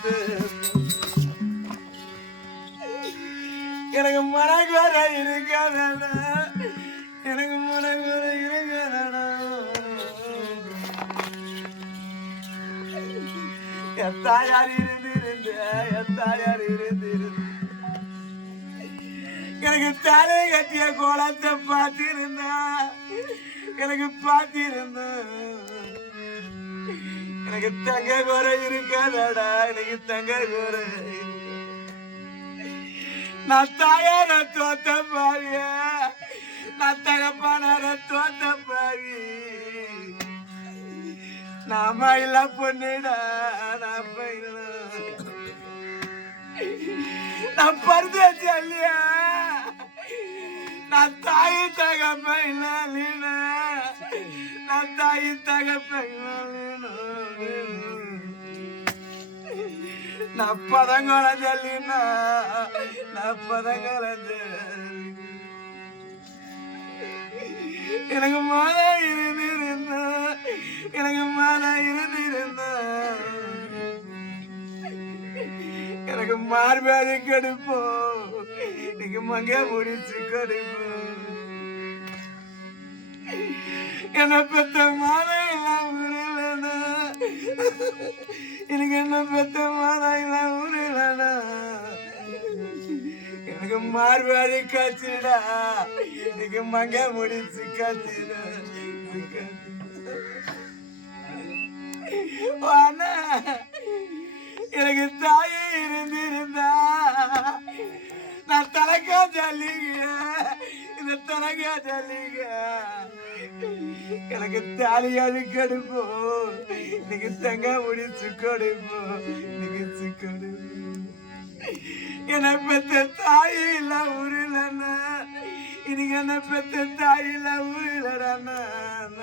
பார்த்து எனக்கு மனக்குறை இருக்காத எனக்கு மனக்குறை இருக்காதடா. என் இருந்திருந்து இருந்து இருந்து என் எனக்கு தலை கட்டிய கோலத்தை பார்த்திருந்தா. எனக்கு பார்த்திருந்தேன் எனக்கு தங்க குறை இருக்காதடா எனக்கு தங்க குறை. நான் தாயார தோத்த பாவிய நான் தகப்பானார தோத்த பாவி நாம இல்ல பொண்ணுடா நான் பையன் நான் பருது இல்லையா நான் தாய் இல்ல நீனா? தாய் தகப்பையில நான் பதங்கொல ஜல்லினா நான் பதங்கொல எனக்கு மாதா இருந்திருந்தா எனக்கு மாதா இருந்திருந்தா. எனக்கு மார்பாடி கெடுப்போம். எனக்கு மங்க முடிச்சு கெடுப்போம். என்ன பெத்த மாதா எல்லாம் உருளனா எனக்கு என்ன பெத்த மாதா எல்லாம் உருளனா எனக்கு மார்பாடி காய்ச்சிடா எனக்கு மங்க முடிச்சு காய்ச்சிடா அண்ணா எனக்கு தாயே இருந்திருந்தா. நான் தலைக்கா ஜல்லிங்க இந்த தனகா தலிக எனக்கு தாலியாது கடுப்போம் நீங்க தங்க முடிச்சு கொடுப்போம் நிகழ்ச்சி சிக்கடு என்னை பெத்த தாயில இல்ல உருளண்ணா. இன்னைக்கு என்ன பெத்த தாயில இல்ல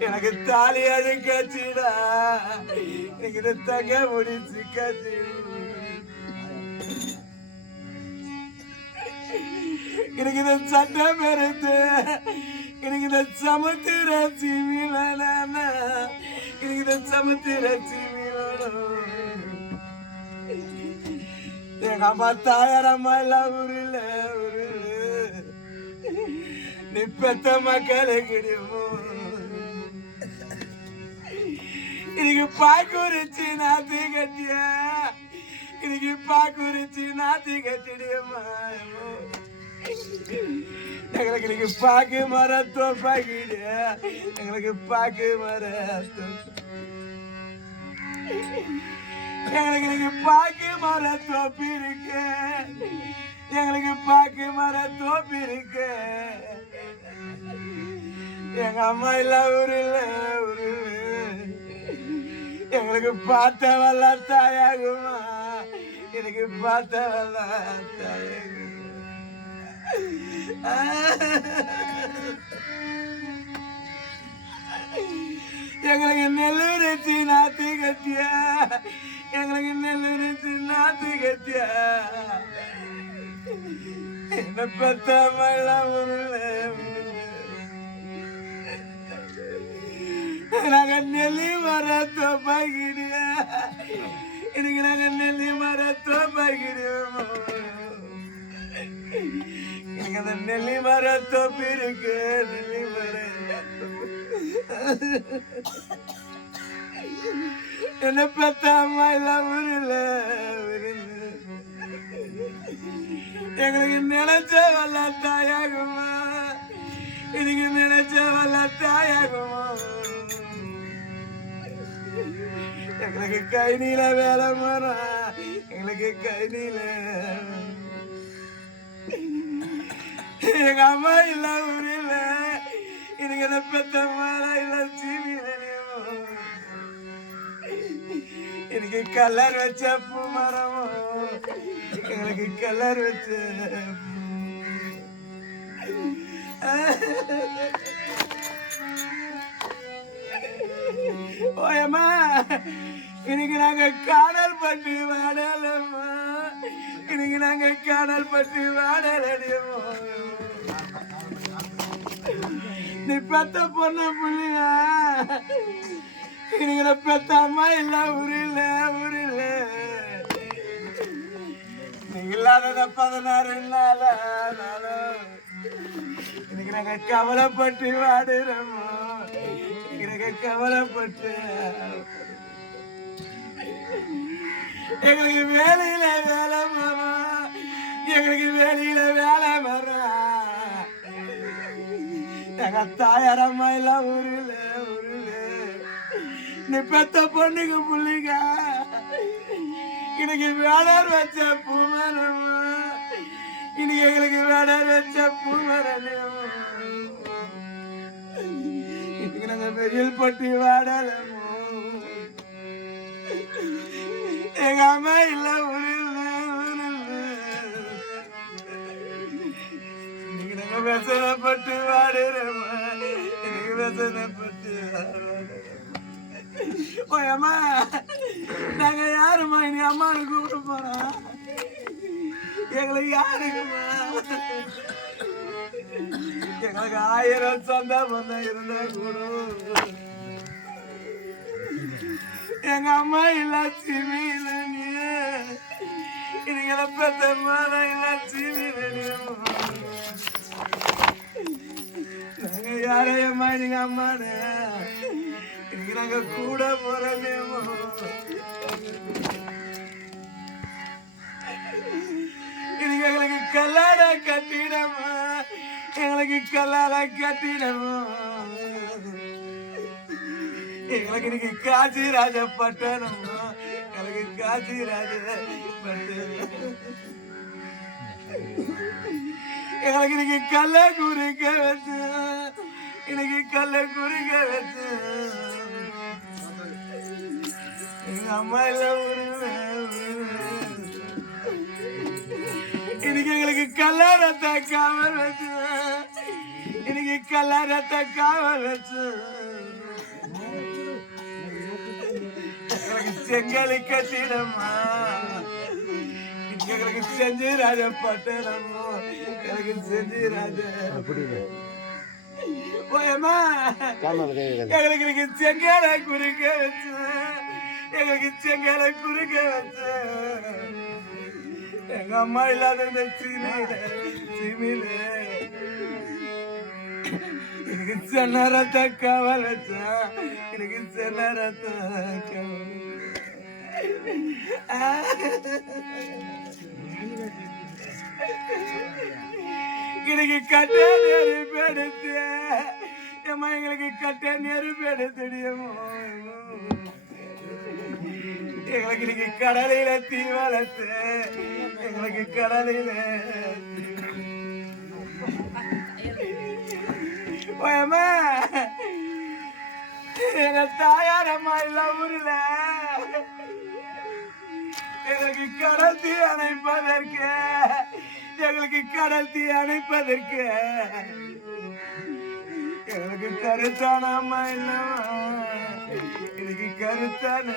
எனக்கு தாலியாது கட்சிடா கச்சிடா. தங்க முடிச்சு கட்சிடா எனக்கு இந்த சட்டை பெருத்து எனக்கு இந்த சமுத்திர சிமிலனா எனக்கு இந்த சமுத்திர சிமிலனும் எங்க அம்மா தாயார் எல்லாம் உருள உருளு நீ பெத்த மக்களே கிடையுமோ இன்னைக்கு பாக்குறிச்சு நாத்தி கட்டிய இன்னைக்கு பாக்குறிச்சு நாத்தி கட்டிடியம்மா எங்களுக்கு இன்னைக்கு பாக்கு மரத்தோ பாக்கிடு எங்களுக்கு பாக்கு மரத்தோ எங்களுக்கு இன்னைக்கு பாக்கு மர தோப்பி இருக்கு எங்களுக்கு பாக்கு மர தோப்பி இருக்கு எங்க அம்மா இல்ல ஊரு இல்ல ஊரு எங்களுக்கு பார்த்த வல்ல தாயாகுமா. எனக்கு பார்த்த வல்ல தாயாகும். எங்களுக்கு நெல்லுரிச்சு நாத்தி கட்டிய எங்களுக்கு நெல்லுரிச்சு நாத்தி கட்டிய என்ன பெத்த மழை நாங்க நெல்லி மரத்தோ பகிடிய எனக்கு நாங்க நெல்லி மரத்தோ பகிடுவோம் எனக்கு அந்த நெல்லி தொப்பி இருக்கு நெல்லி மர என்ன பெத்த அம்மா எல்லாம் உருல எங்களுக்கு நினைச்ச வல்ல தாயாகுமா? எனக்கு நினைச்ச வல்ல தாயாகுமா? எங்களுக்கு கை நீல வேலை மரம் எங்களுக்கு கை நீல எங்க அம்மா இல்ல. ஊரில் எனக்கு என்ன பெத்த மரம் இல்ல ஜீவி எனக்கு கலர் வச்ச பூ மரமோ. எங்களுக்கு கலர் வச்ச ஓயம்மா இன்னைக்கு நாங்க காடல் பட்டு வாடலம்மா. இன்னைக்கு நாங்க காடல் பட்டு வாடல் நீ பெத்த பொண்ணு புள்ளிய எனக்கு பெத்த அம்மா இல்ல உரியல உரியல. இல்லாதத பதினாறு நாள இன்னைக்கு நாங்க கவலைப்பட்டு வாடுறோமோ? இன்னைக்கு நாங்க கவலைப்பட்டு எங்களுக்கு வேலையில வேலை மாமா. எங்களுக்கு வேலையில வேலை வர எல்லாம் உருளு உருளு நீ பெத்த பொண்ணுக்கு புள்ளிங்க. இன்னைக்கு வேளாண் வச்ச பூமரம். இன்னைக்கு எங்களுக்கு வேளாண் வச்ச பூமரம். இன்னைக்கு நாங்க வெயில் பட்டி வாடலமோ. எங்க அம்மா இல்ல உருளு உருளு இன்னைக்கு நாங்க வெசலப்பட்டு வாடுறோம் வேதனைப்பட்டு ஓய் அம்மா நாங்க யாருமா இனி அம்மாவை கூப்பிட்டு போறோம்? எங்களுக்கு யாருக்குமா எங்களுக்கு ஆயிரம் சந்தா பந்தம் இருந்தா கூட. எங்க அம்மா இல்ல சிமி இல்ல நீ இதுங்களை பெற்ற மாதிரி இல்ல சிமி யாரையம்மா நீங்க அம்மானு இன்னைக்கு நாங்க கூட போறோமேமோ இன்னைக்கு எங்களுக்கு கல்லாட கட்டிடமா எங்களுக்கு கல்லாட கட்டிடமா எங்களுக்கு இன்னைக்கு காசி ராஜ பட்டணம் எங்களுக்கு காசி ராஜ பட்டணம் எங்களுக்கு இன்னைக்கு கல்ல குறிக்க வச்சு இன்னைக்கு கல்ல குறுக்க வச்சு எங்க அம்மா இல்ல இன்னைக்கு எங்களுக்கு கல்லாரத்தை காவல் வச்சு இன்னைக்கு கல்லாரத்தை காவல் வச்சு எங்களுக்கு செங்கலி கட்டிடமா? எங்களுக்கு செஞ்சு ராஜா பட்டணமோ? எனக்கு செஞ்சு ராஜ போயம்மா. எங்களுக்கு செங்கலை குறுக்க வச்சு எங்களுக்கு செங்கலை குறுக்க வச்சு. எங்க அம்மா இல்லாத இந்த சீமையில சீமையில எனக்கு சென்னரத்தை கவல் வச்சா எனக்கு சென்னரத்தை கவல். எனக்கு கட்ட நெருப்பு கட்டமா ஏம்மா எங்களுக்கு கட்ட நெருப்பு எடுத்துடியமோ எங்களுக்கு இன்னைக்கு கடலையில தீ வளர்த்து எங்களுக்கு கடலையில ஓயம்மா எங்க தாயாரம்மா இல்ல ஊர்ல. எங்களுக்கு கடல் தீ அணைப்பதற்கு எங்களுக்கு கடல் தீ அணைப்பதற்கு. எனக்கு கருத்தான எனக்கு கருத்தான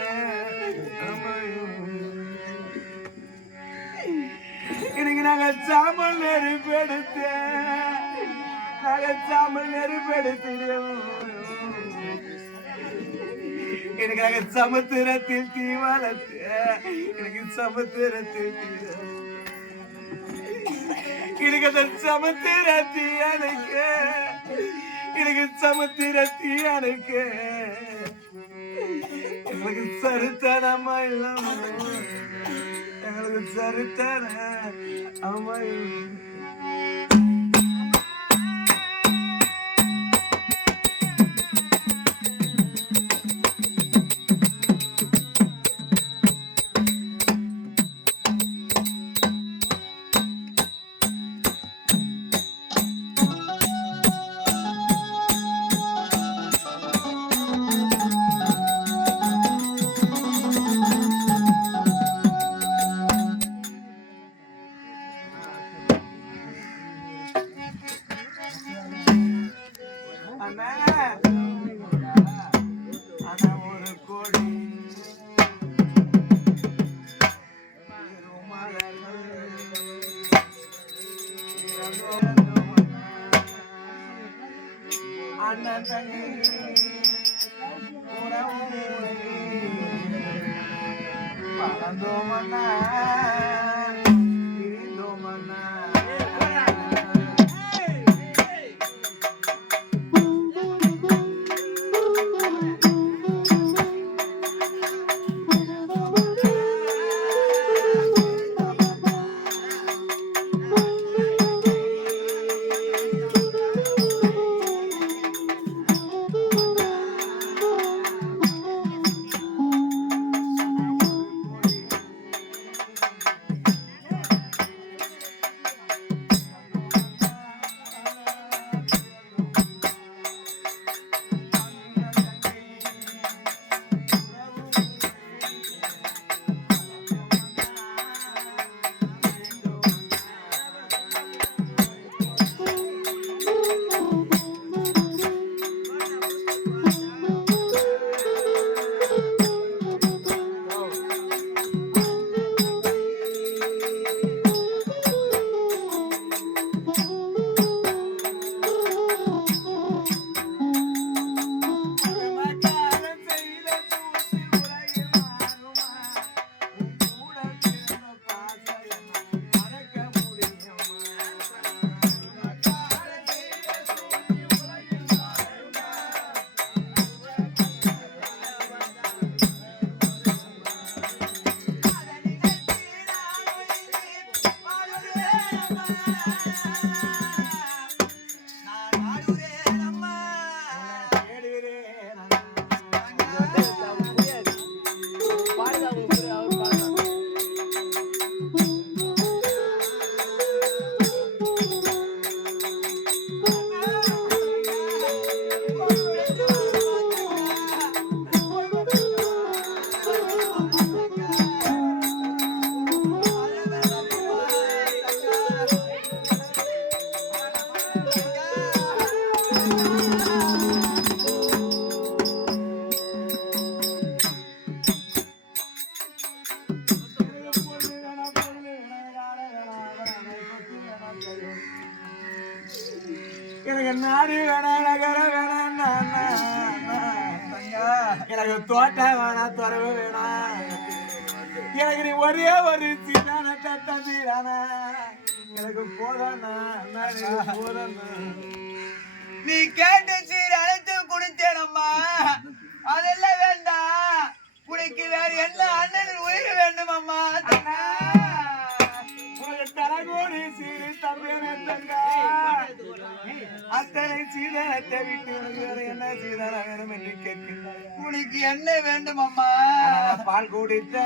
எனக்கு நாங்க சாமல் நெருப்படுத்த நாங்க சாமல் நெருப்பு எடுத்துடுவோம் எனக்காக சமுத்திரத்தில் தீ வளர்த்து எனக்கு சமுத்திரத்தில் தீ எனக்கு அந்த சமுத்திரத்தி எனக்கு எனக்கு சமுத்திரத்தி எனக்கு எங்களுக்கு சரித்தனமா இல்லாம எங்களுக்கு சருத்தன அம்மா நாடு வேணாம் நகர வேணா எனக்கு தோட்டம் வேணாம் துறவு வேணாம் எனக்கு நீ ஒரே ஒரு சீதான தட்டம் எனக்கு போதானா எனக்கு போதானா நீ கேட்டு சீர் அழைத்து குடித்தேனம்மா. அதெல்லாம் வேண்டாம் உனக்கு வேற என்ன அண்ணன் உயிர் வேண்டாம். சீதனத்தை விட்டு உனக்கு வேற என்ன சீதனம் வேணும் என்று கேட்கின்றாய் உனக்கு என்ன வேண்டும் அம்மா பால் குடித்த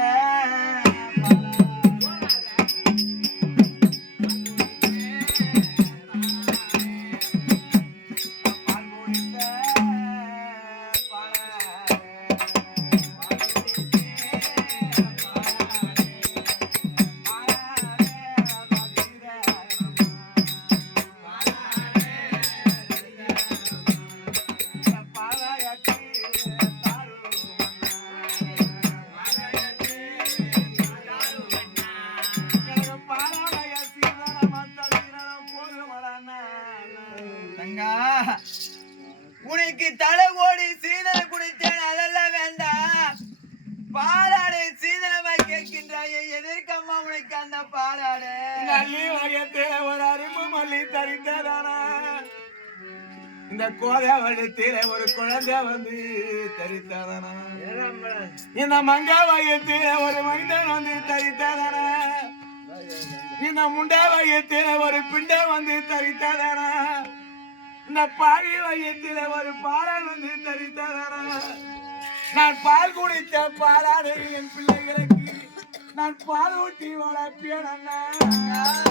கண்ண உனக்கு அந்த பாலாடை ஒரு அரும்பு மல்லி தரித்ததானா? இந்த கோதாவளத்தில் ஒரு குழந்தை வந்து தரித்ததானா? இந்த மங்கா வயத்தில் ஒரு மனிதன் வந்து தரித்ததானா? இந்த முண்டா வயத்தில் ஒரு பிண்டை வந்து தரித்ததானா? இந்த பாவி வயத்தில் ஒரு பாலன் வந்து தரித்ததானா? நான் பால் குடித்த பாலாடு என் பிள்ளைகளுக்கு நான் பால் ஊட்டி வளர்ப்பேன் அண்ணா.